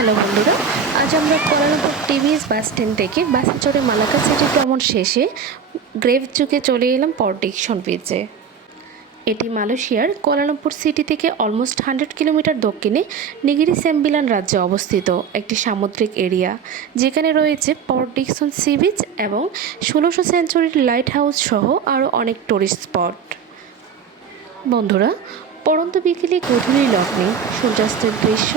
Hello বন্ধুরা, আজ আমরা কোয়ালালামপুর টিভিএস বাস স্ট্যান্ড থেকে বাসে চড়ে মালাকা সিটি ভ্রমণ শেষে গ্রেভ যুগে চলে এলাম পরডিকশন বিচে এটি মালয়েশিয়ার কোয়ালালামপুর সিটি থেকে অলমোস্ট হান্ড্রেড কিলোমিটার দক্ষিণে নিগিরি সেম্বিলান রাজ্যে অবস্থিত একটি সামুদ্রিক এরিয়া যেখানে রয়েছে পর্ট ডিকসন সি বিচ এবং ষোলোশো সেঞ্চুরির লাইট হাউস সহ আরও অনেক টুরিস্ট স্পট বন্ধুরা, পরন্ত বিকেলে গধূলি লগ্নে সূর্যাস্তের দৃশ্য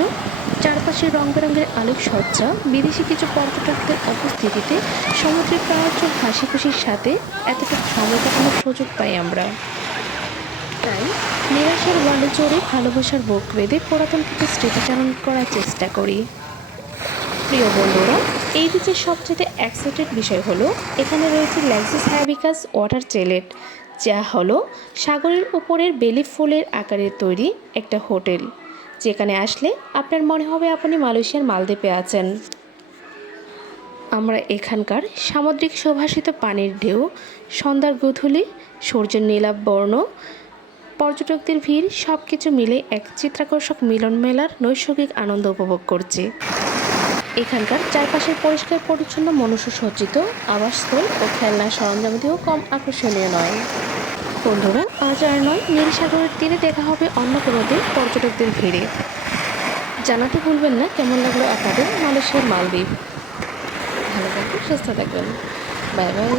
চারপাশে রং বেরঙের আলোক সজ্জা বিদেশি কিছু পর্যটকদের উপস্থিতিতে সমুদ্রের প্রাণোজ্জ্বল হাসি খুশির সাথে এতটা সময় কাটানোর সুযোগ পাই আমরা। তাই নিরাশার ওয়ার্ল্ডে চড়ে ভালোবাসার বুক বেঁধে পুরাতন কিছু স্মৃতিচারণ করার চেষ্টা করি। প্রিয় বন্ধুরা, এই বিচের সবচেয়ে এক্সাইটেড বিষয় হলো, এখানে রয়েছে ল্যাক্সিস হ্যাবিকাস ওয়াটার চেলেট যা হলো সাগরের উপরের বেলি ফুলের আকারের তৈরি একটা হোটেল। যেখানে আসলে আপনার মনে হবে আপনি মালয়েশিয়ার মালদ্বীপে আছেন। আমরা এখানকার সামুদ্রিক শোভাসিত পানির ঢেউ, সন্ধ্যার গধূলি, সূর্যের নীলাভ বর্ণ, পর্যটকদের ভিড় সব কিছু মিলে এক চিত্রাকর্ষক মিলন মেলার নৈসর্গিক আনন্দ উপভোগ করছি। এখানকার চারপাশের পরিষ্কার পরিচ্ছন্ন মনুষ্য সজ্জিত আবাসস্থল ও খেলনার সরঞ্জাম দিয়েও কম আকর্ষণীয় নয়। বন্ধুরা, আজ আর নয়, নীল সাগরের তীরে দেখা হবে অন্য কোনো দিন পর্যটকদের ভিড়ে। জানাতে ভুলবেন না, কেমন লাগল আপনাদের মালয়েশিয়ার মালদ্বীপ। ভালো থাকবেন সুস্থ থাকবেন বাই বাই।